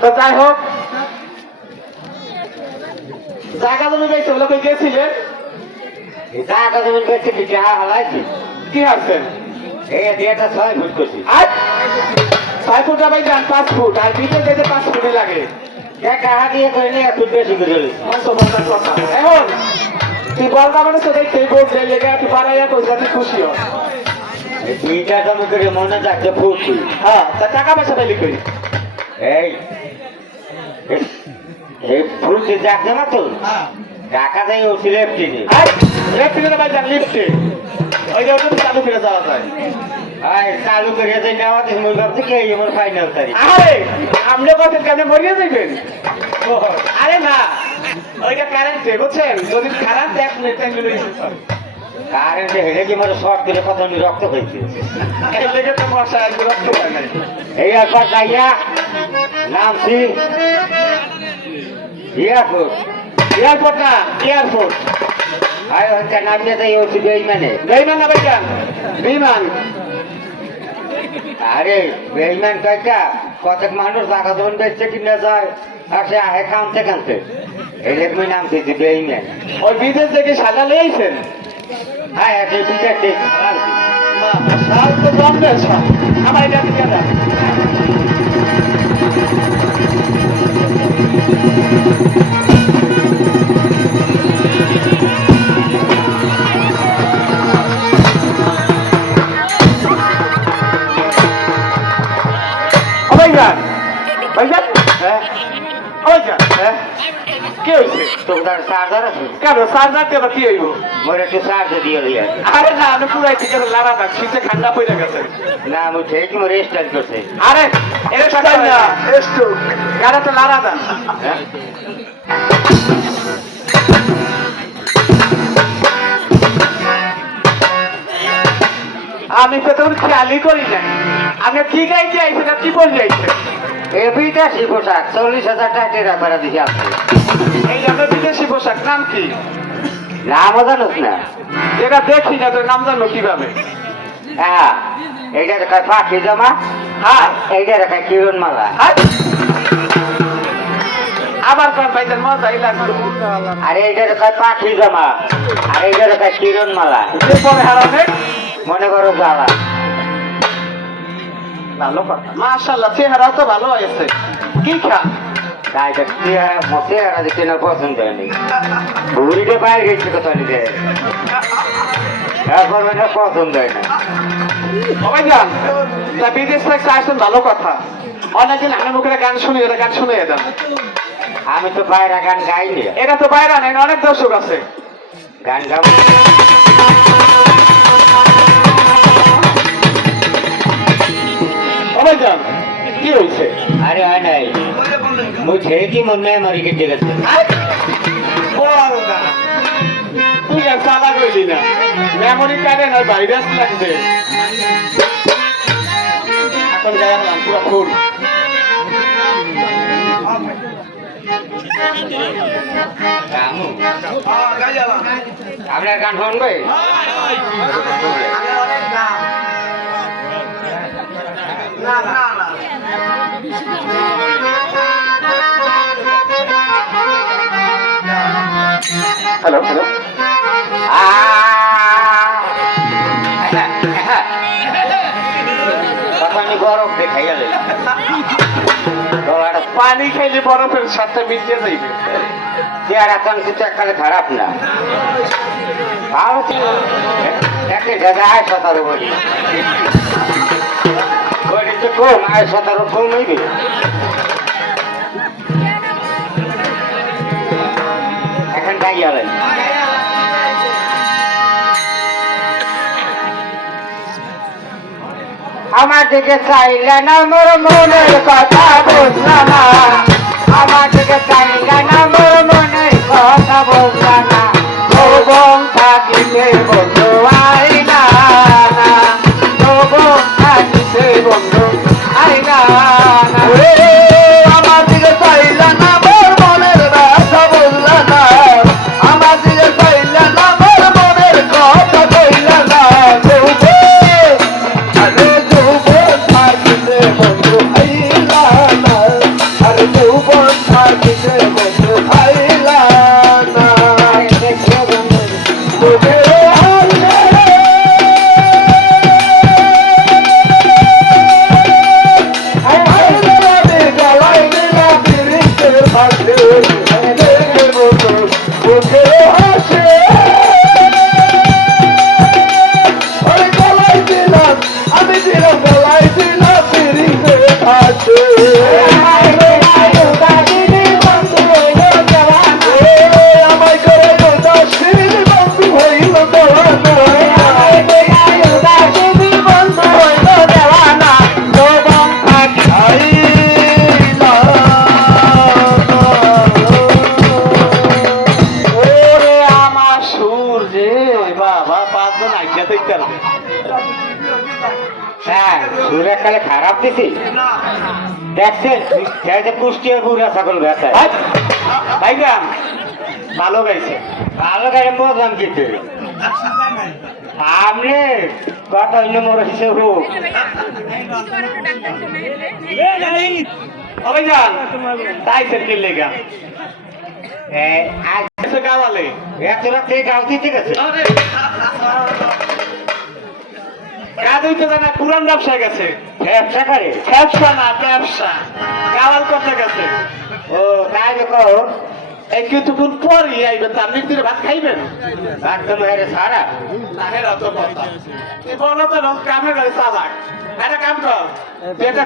তো যাই হোক, জায়গা জমি বেঁচে বলে কই গেছিলেন? জায়গা জমি বেচে কি হালাইছি? কি আছেন? এই এটা 6 ফুট করছি। আজ 6 ফুট ভাই যান 5 ফুট, আর বিটে যেতে 5 ফুটই লাগে। টাকা দিয়ে করে নিয়ে একটু বেশি করে দিয়েছি। কথা এখন তুই বলতা মানে তো দেখতে বোর্ড লেগে তুই বাড়াইয়া কই জানি খুশি হ। এই 2টা জমি করে মনে যাচ্ছে ফুটি। হ্যাঁ, তা টাকা পয়সা পাইলি কই? এই এই ফুলটি যাচ্ছে না তো? টাকা দেয় ও সিলেক্টিনি। আজ লেফটে ভাই যান লিফটে, ওই যে ওটা চালু করে যাওয়া যায়। আয় চালু করে যে নেওয়া দিস মুই ভাবছি কি এই আমার ফাইনাল তারিখ। আরে আপনি কথা কেন মরিয়ে যাবেন? আরে না, ওইটা কারেন্টে বুঝছেন, যদি খারাপ দেখ টাইমে লইছে কারেন্টে হেরে কি আমার শর্ট করে কত রক্ত হয়েছে। এই লেগে তো মশা আর রক্ত পায় নাই। এই একবার যাইয়া নামছি এয়ারপোর্ট। এয়ারপোর্ট না, এয়ারপোর্ট। আয় হচ্ছে নামিয়ে দেয় ও শুধু এই মানে। বেইমান না ভাই যান, বেইমান। আরে বেইমান কয়টা কতক মানুষ টাকা ধরুন বেচছে কিনে যায় আর সে আহে কামতে কামতে এই লেখ মুই নাম দিয়েছি বেইমান। ওই বিদেশ থেকে সাজা লইছেন? হ্যাঁ একটা বিদেশে নামছি। সাল তো জানবে সব, আমার এটা দিকে না। ভাইজান, ভাইজান, হ্যাঁ ভাইজান, কি হয়েছে? তোমার চার্জার আছে? কেন চার্জার দিয়ে আবার কি হইব? মোর একটু চার্জ দিয়ে দিয়ে। আরে না, আমি পুরাই ঠিক আছে, লাড়া থাক, শীতে ঠান্ডা পড়ে গেছে। না আমি ঠিক মোর রেস্টার্ট করছে। আরে এটা সাজাই না, একটু গাড়া তো লাড়া দেন। হ্যাঁ আমি তো তোর খেয়ালই করি না। আপনি কি গাইতে আইছেন আর কি বল যাইছে? এই বিদেশি পোশাক 40,000 টাকা টেরা করে দিছি আপনি। এই আপনার বিদেশি পোশাক নাম কি? নামও জানোস না? যেটা দেখি না তোর নাম জানো কিভাবে? হ্যাঁ এইটা দেখায় পাখি জামা। হ্যাঁ, এইটা দেখায় কিরণ মালা। হাট। আবার কোন ভাইজান মজাই লাগলো। আর এইটা দেখায় পাখি জামা আর এইটা দেখায় কিরণ মালা। যে পরে হারাবে মনে করো জ্বালা। ভালো কথা, মাশাআল্লাহ, চেহারা তো ভালো হয়েছে। কি খা? তাই তো মতে আর দেখতে না পছন্দ হয়নি। বুড়িটা বাইরে গেছে কথা নিতে এখন এটা পছন্দ হয় না। ভাইজান, তা বিদেশ থেকে আসছেন ভালো কথা। অনেকদিন আমার মুখে গান শুনি, এটা গান শুনে দেন। আমি তো বাইরে গান গাইনি। এটা তো বাইরে নেই, অনেক দর্শক আছে। গান গাবো ভাইজান, কি হয়েছে? আরে হয় নাই মুই কি মনে মারি কেটে গেছে। তুই আর চালা কইলি না, মেমোরি কার্ডে না ভাইরাস লাগবে। এখন গায়ালাম পুরো ফুল। আপনার গান শুনবে? হ্যালো হ্যালো, গরম দেখাই গেলে পানি খাইলে বরফের সাথে মিশে যাইবে। চেয়ার এখন কিছু এককালে খারাপ না, ভালো একটা জায়গা 17 বলি তো কম 17 কম হইবে। এখন গাই গেলেন আমার দিকে চাইলে না মোর মনের কথা বুঝলা না, আমার দিকে চাইলে না মোর মনের কথা বুঝলা না, যৌবন থাকিতে বন্ধু আইলা না, যৌবন থাকিতে বন্ধু আইলা না। আমার দিকে চাইলে না মোর মনের কথা বুঝলা না, আমার দিকে চাইলে না মোর মনের কথা কইলা না, যৌবন আরে যৌবন থাকিতে বন্ধু আইলা না। দিছি দেখছেন এই যে কুষ্টিয়া গুড়া ছাগল বেচা ভাইজান ভালো গাইছে ভালো গাড়ি বললাম কিছু আমলে কথা হইল মোর হিসেব ভাইজান তাই সেটি লেগা আজ এসে গাওয়ালে এত রাত্রে গাউতি ঠিক আছে কাজ হইতে জানা পুরান ব্যবসায় গেছে ব্যবসা করে ব্যবসা না ব্যবসা গাওয়াল করতে গেছে ও তাই দেখো এই কিছুক্ষণ পরই আইবেন তো আপনি দিনে ভাত খাইবেন একদম হেরে সারা তাহের অত কথা এই বলো তো কামে গেছে চালাক একটা কাম কর তুই একটা